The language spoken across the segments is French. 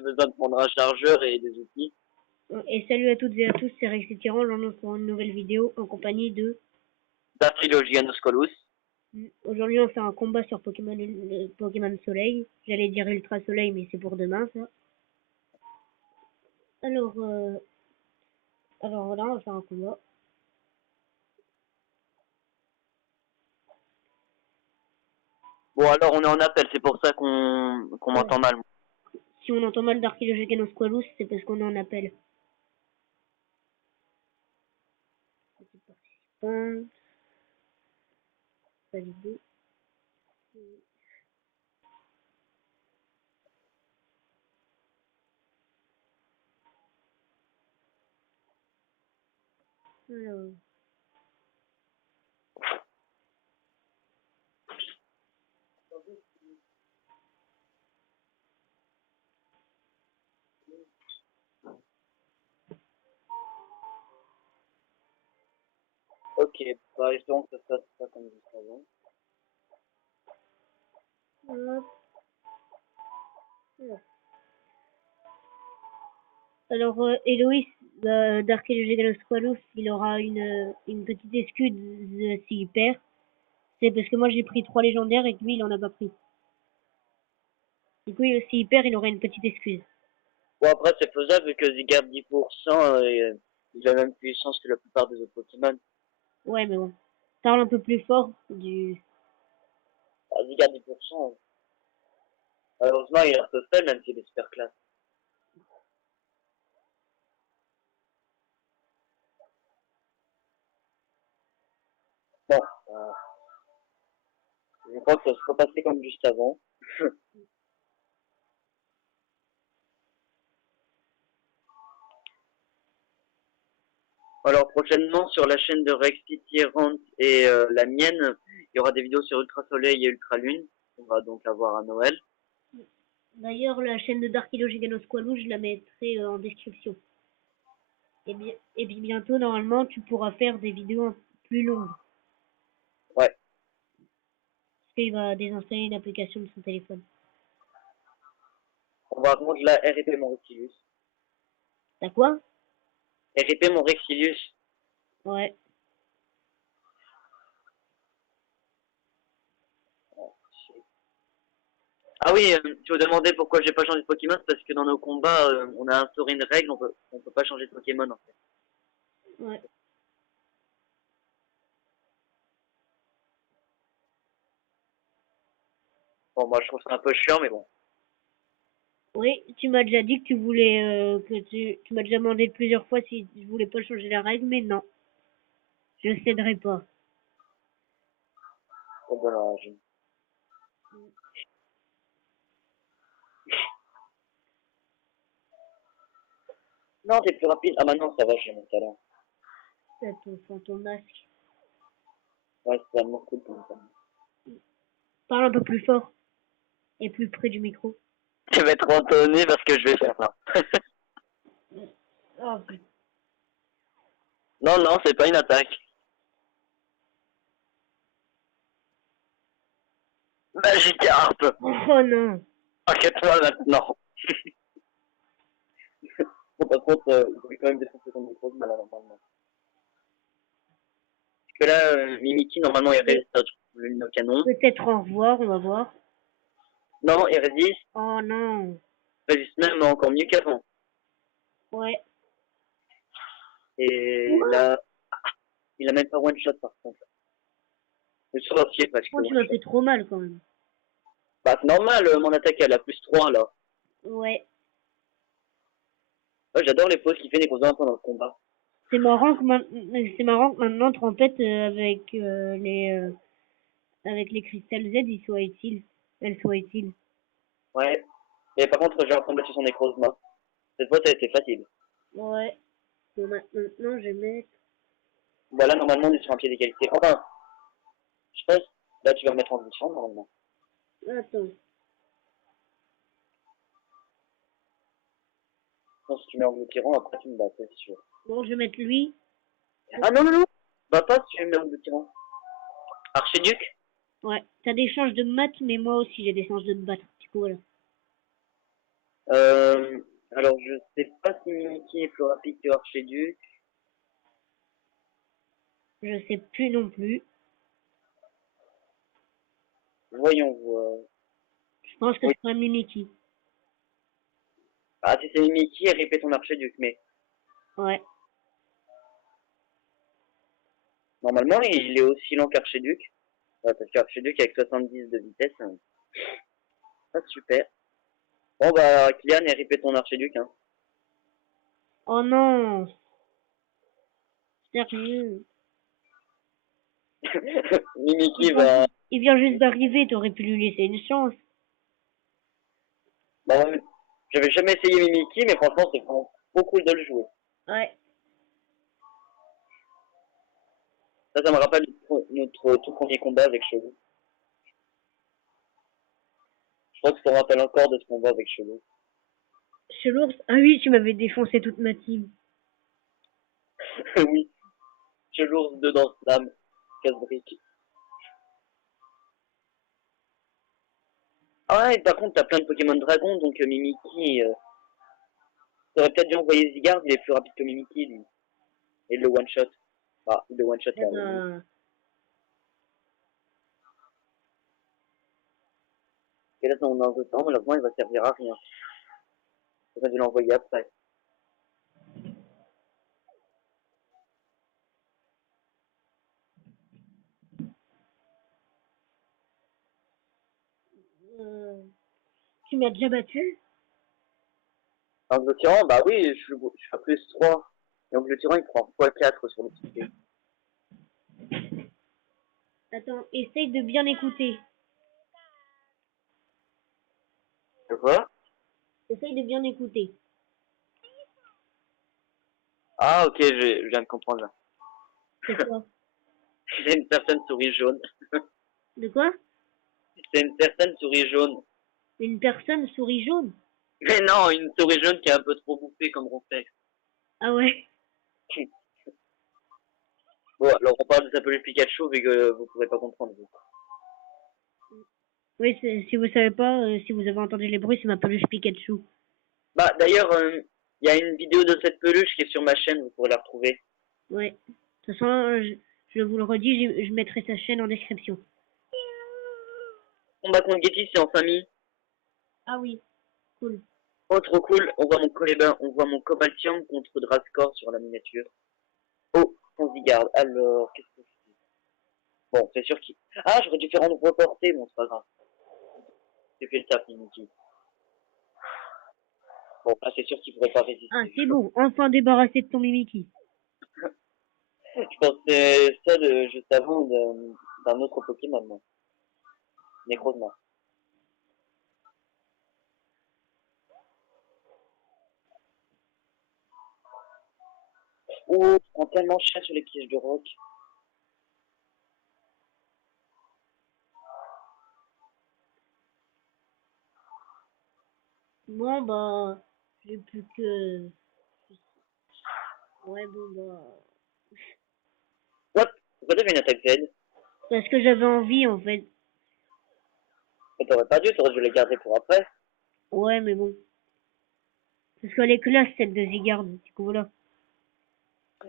j'ai besoin de prendre un chargeur et des outils. Et salut à toutes et à tous, c'est Rex et Tyran, j'en pour une nouvelle vidéo en compagnie de... Daphylogianoscolus. Aujourd'hui on fait un combat sur Pokémon, Pokémon Soleil. J'allais dire Ultra Soleil mais c'est pour demain ça. Alors, alors voilà, on va faire un combat. Bon, alors on est en appel, c'est pour ça qu'on Ouais. m'entend mal. Si on entend mal d'Archilogegan Squalus, c'est parce qu'on est en appel. Petit participant. Validé. Alors... Ok, bah espérons que ça se passe pas comme juste avant. Hop. Alors, Héloïse d'Archilogegan Squalus, il aura une petite excuse s'il perd. C'est parce que moi j'ai pris 3 légendaires et que lui il en a pas pris. Du coup, s'il perd, il aurait une petite excuse. Bon, après c'est faisable vu que Zygarde 10% et il a la même puissance que la plupart des autres Pokémon. Ouais, mais bon. Parle un peu plus fort du... Ah, Zygarde 10%, malheureusement il est un peu faible même s'il est super classe. Bon, je crois que ça se passé comme juste avant. Alors prochainement sur la chaîne de Rexy Tyrant et la mienne, il y aura des vidéos sur Ultra Soleil et Ultra Lune. On va donc avoir à Noël. D'ailleurs, la chaîne de Darkilo Squalou, je la mettrai en description. Et puis bientôt, normalement, tu pourras faire des vidéos plus longues. Ouais. Parce qu'il va désinstaller une application de son téléphone. On va rendre la RIP mon Rexilius. T'as quoi? RIP mon Rexilius. Ouais. Ah oui, tu me demandais pourquoi j'ai pas changé de Pokémon, parce que dans nos combats, on a instauré une règle, on peut pas changer de Pokémon en fait. Ouais. Bon, moi je trouve ça un peu chiant, mais bon. Oui, tu m'as déjà dit que tu voulais... tu m'as déjà demandé plusieurs fois si je voulais pas changer la règle, mais non. Je céderai pas. Oh, ben là, non, t'es plus rapide. Ah bah non, ça va, j'ai mon talent. C'est ton masque. Ouais, c'est tellement cool pour mon talent. Parle un peu plus fort et plus près du micro. Je vais être entonné parce que je vais faire ça. Oh putain. Non, non, c'est pas une attaque. Magikarp. Oh non. Inquiète-toi maintenant. Bon, par contre, il faut quand même défoncer ton micro, mais là, normalement. Parce que là, Mimiki, normalement, il résiste à le canon. Peut-être au revoir, on va voir. Non, il Oh non. résiste même encore mieux qu'avant. Ouais. Et là, il a même pas one shot par contre. Le sorcier parce que Oh, tu one m'as shot. fait trop mal quand même. Bah, c'est normal, mon attaque elle a +3 là. Ouais. Ouais, j'adore les pauses qu'il fait des gros enfants dans le combat. C'est marrant que maintenant Trompette avec les Crystal Z, il soit utile. Elle soit utile. Ouais. Et par contre, j'ai combattu sur son Necrozma. Cette fois, ça a été facile. Ouais. Bon, maintenant, je vais mettre... Bah là, normalement, on est sur un pied d'égalité. Enfin, je pense, là, tu vas me mettre en position, normalement. Attends. Je pense que si tu mets en tirant, après tu me bats, c'est sûr. Bon, je vais mettre lui. Ah non, non, non. Bah pas si tu mets en tirant. Archiduc. Ouais. T'as des chances de maths, mais moi aussi j'ai des chances de me battre. Du coup, voilà. je sais pas si Mimikyu est plus rapide que Archiduc. Je sais plus non plus. Voyons voir. Je pense que Oui. c'est un Mimikyu. Ah, si c'est Mimikyu, répète ton Archiduc, mais Ouais. normalement, il est aussi lent qu'Archiduc. Parce qu'Archiduc avec 70 de vitesse, ah, super. Bon, bah, Kylian, et répète ton Archiduc, hein. Oh non! Sérieux? Mimikyu va... Il vient juste d'arriver, t'aurais pu lui laisser une chance. Bah, j'avais jamais essayé Mimikyu, mais franchement, c'est vraiment trop cool de le jouer. Ouais. Ça me rappelle notre tout premier combat avec Chelou. Je crois que ça me rappelle encore de ce combat avec Chelou. Chez l'ours? Ah oui, tu m'avais défoncé toute ma team. Oui, Chelou dedans Slam, casse-brique. Ah ouais, par contre, t'as plein de Pokémon Dragon, donc Mimikyu, t'aurais peut-être dû envoyer Zygarde, il est plus rapide que Mimikyu, lui. Et le one-shot. Ah, le one-shot, Eh là. ben, Et là, on a un temps, malheureusement, il va servir à rien. On a dû l'envoyer après. euh, tu m'as déjà battu? Un tyran, bah oui, je suis à plus 3. Donc le tyran, il prend x4 sur le petit. Attends, essaye de bien écouter. De quoi? Essaye de bien écouter. Ah, ok, je viens de comprendre là. C'est quoi? C'est une personne souris jaune. De quoi? C'est une personne souris jaune. Une personne souris jaune? Mais non, une souris jaune qui est un peu trop bouffée comme réflexe. Ah ouais? Bon, alors on parle de sa peluche Pikachu vu que vous pourrez pas comprendre. Vous. Oui, si vous savez pas, si vous avez entendu les bruits, c'est ma peluche Pikachu. Bah d'ailleurs, il y a une vidéo de cette peluche qui est sur ma chaîne, vous pourrez la retrouver. Ouais. De toute façon, je vous le redis, je mettrai sa chaîne en description. Combat contre Getty, c'est en famille. Ah oui, cool. Oh, trop cool. On voit mon Cobaltium contre Drascore sur la miniature. Oh, on s'y garde. Alors, qu'est-ce que c'est? Bon, c'est sûr qu'il... Ah, j'aurais dû faire un reporter, bon, c'est pas grave. J'ai fait le taf, Mimikyu. Bon, là, c'est sûr qu'il pourrait pas résister. Ah, c'est bon, enfin débarrassé de ton Mimiki. Je pensais ça juste avant d'un autre Pokémon, moi. Necrozma. Oh, je prends tellement cher sur les pièges de rock. Moi, bah, j'ai plus que... Ouais, bon, bah... What? Pourquoi t'as fait une attaque Z? Parce que j'avais envie, en fait. Mais t'aurais pas dû, t'aurais dû la garder pour après. Ouais, mais bon. Parce qu'elle est classe, celle de Zygarde. Du coup, voilà.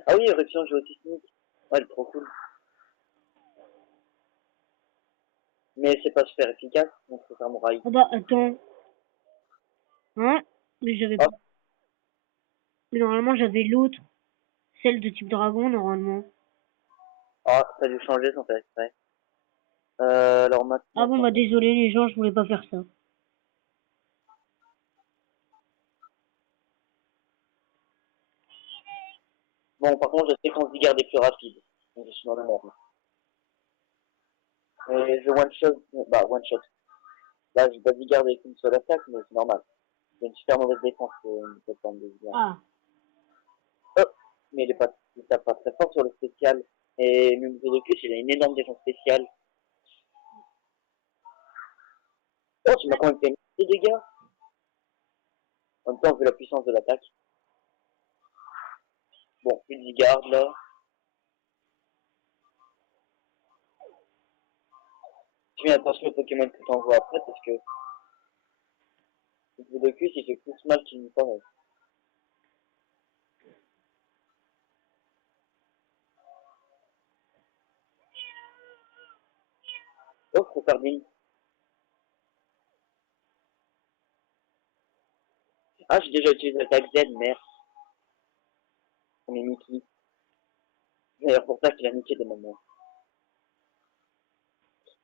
Ah oui, éruption géosismique. Ouais, elle est trop cool. Mais c'est pas super efficace, donc faut faire Mouraï. Ah bah, attends. Hein? Mais j'avais Ah, pas... Mais normalement, j'avais l'autre. Celle de type dragon, normalement. ah, ça a dû changer sans faire exprès. Alors Ah maintenant, bon, bah, désolé, les gens, je voulais pas faire ça. bon, par contre, je sais qu'on se garde est plus rapide. Donc je suis dans la norme. Et je one shot, bah one shot. Là, je dois garder avec une seule attaque, mais c'est normal. J'ai une super mauvaise défense pour une plateforme de Zygarde. Ah. Oh, mais il tape pas très fort sur le spécial. Et même Zodocus, il a une énorme défense spéciale. Oh, tu m'as quand même fait des dégâts. En même temps, vu la puissance de l'attaque. Bon, plus de Zygarde là. Tu fais attention aux Pokémon que t'envoies après parce que le Zodocus, il fait plus mal qu'il ne paraît. Oh, Frossardine. Ah, j'ai déjà utilisé l'attaque Z, merde. On est Mickey. C'est d'ailleurs pour ça qu'il a niqué des moments.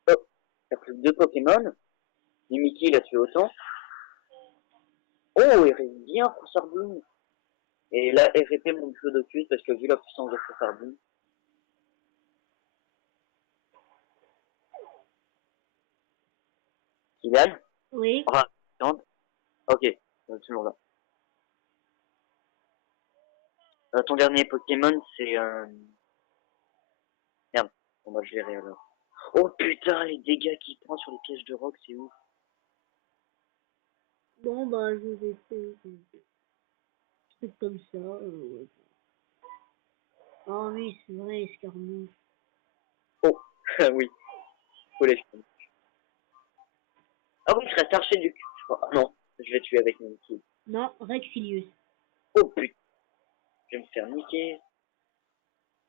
Oh, t'as plus que 2 Pokémon. Et Mickey, il a tué autant. Oh, il reste bien Frossardine. Et là, RP mon jeu de plus parce que vu la puissance de Frossardine. Kylian. Oui. Ah, attends. Ok, toujours là. Ton dernier Pokémon, c'est... Merde, on va le gérer alors. Oh putain, les dégâts qu'il prend sur les pièges de rock, c'est ouf. Bon, bah, je vous ai fait un truc comme ça. Ah oui, c'est vrai, escarmouche. Oh, oui, faut les faire. Ah oui, je reste Archiduc, je crois. Ah non, je vais tuer avec mon outil. Non, Rexilius. Oh putain, je vais me faire niquer.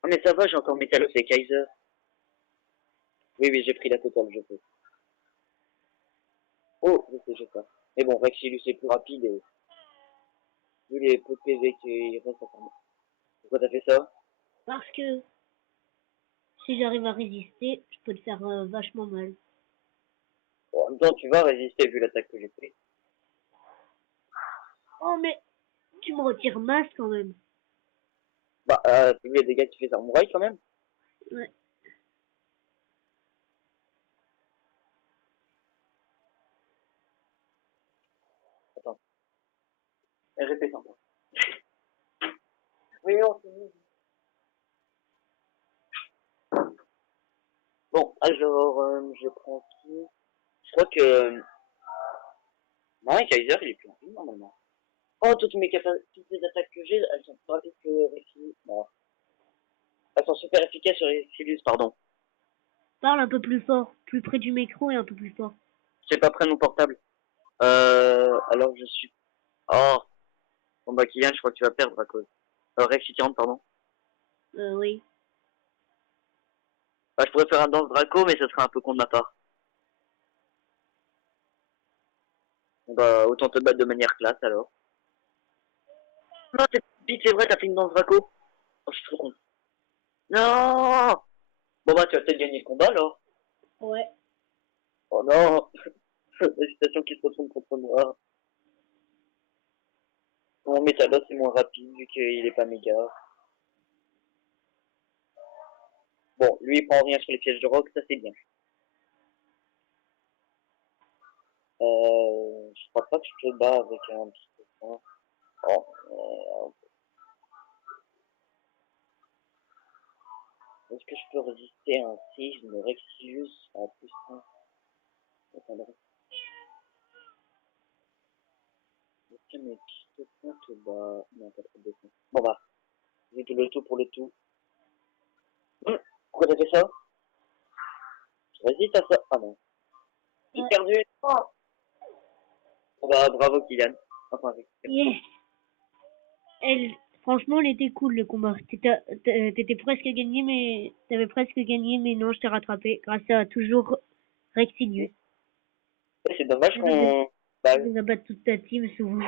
Ah mais ça va, j'ai encore Métalos et Kaiser. Oui, oui, j'ai pris la totale, je peux. Oh, je sais, j'ai pas. Mais bon, Rexilus est plus rapide et vu les pots de PV qu'il reste à faire. Pourquoi t'as fait ça? Parce que si j'arrive à résister, je peux te faire vachement mal. Bon, en même temps, tu vas résister vu l'attaque que j'ai fait. Oh, mais tu me retires masse quand même. Bah, t'as vu les dégâts qu'il fait sur Mouraille quand même? Ouais. Attends, RP sympa. Oui, non, c'est mieux. Bon, alors, je prends qui? Je crois que... Non, Kaiser, il est plus rapide normalement. Oh, toutes les attaques que j'ai, elles sont plus rapides que Rexilus. Non. Elles sont super efficaces sur Rexilus, pardon. Parle un peu plus fort, plus près du micro et un peu plus fort. J'ai pas pris mon portable. Alors je suis... Oh, bon bah Kylian, je crois que tu vas perdre à cause. Rex40, pardon. Oui. Bah, je pourrais faire un danse Draco, mais ce serait un peu con de ma part. Bah, autant te battre de manière classe, alors. Non, c'est vrai, t'as fait une danse Draco. Oh, je suis trop con. Non. Bon bah, tu vas peut-être gagner le combat, alors. Ouais. Oh non. La situation qui se retourne contre moi. Mon Métalos est moins rapide, vu qu'il est pas méga. Bon, lui, il prend rien sur les pièges de rock, ça c'est bien. Je crois pas que je te bats avec un petit peu. Oh, est-ce que je peux résister à un séisme Rexilius à plus 1? Attendez. Est-ce que mes pistes comptent? Bah, non, pas trop de compte. Bon bah, j'ai tout le tout pour le tout. Pourquoi t'as fait ça? Je résiste à ça. Ah non. J'ai Ouais. perdu. Oh. Oh bah, bravo Kylian. Enfin, Yes. Elle, franchement, elle était cool le combat. T'étais presque gagné, mais t'avais presque gagné, mais non, je t'ai rattrapé grâce à toujours Rexilius. c'est dommage Tu qu'on... Bah, nous abattre toute ta team souvent.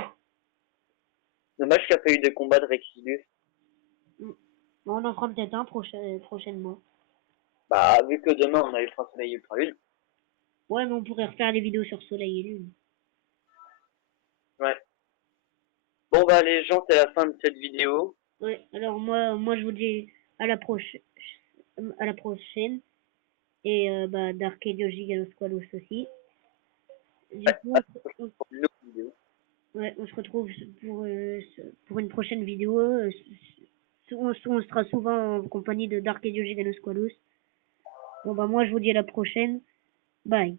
dommage qu'il n'y a pas eu de combat de Rexilus. Mm. Bon, on en fera peut-être un prochainement. Bah, vu que demain on a Ultra Soleil Ultra Lune. Ouais, mais on pourrait refaire les vidéos sur Soleil et Lune. Ouais. Bon bah les gens, c'est la fin de cette vidéo. Ouais, alors moi je vous dis à la prochaine, à la prochaine. Et bah, d'Arcadio Gigalosqualos aussi. Du Ouais, coup, à la prochaine pour une autre vidéo. ouais, on se retrouve pour une prochaine vidéo. On sera souvent en compagnie de Dark Gigalosqualos. Bon, bah, moi, je vous dis à la prochaine. Bye.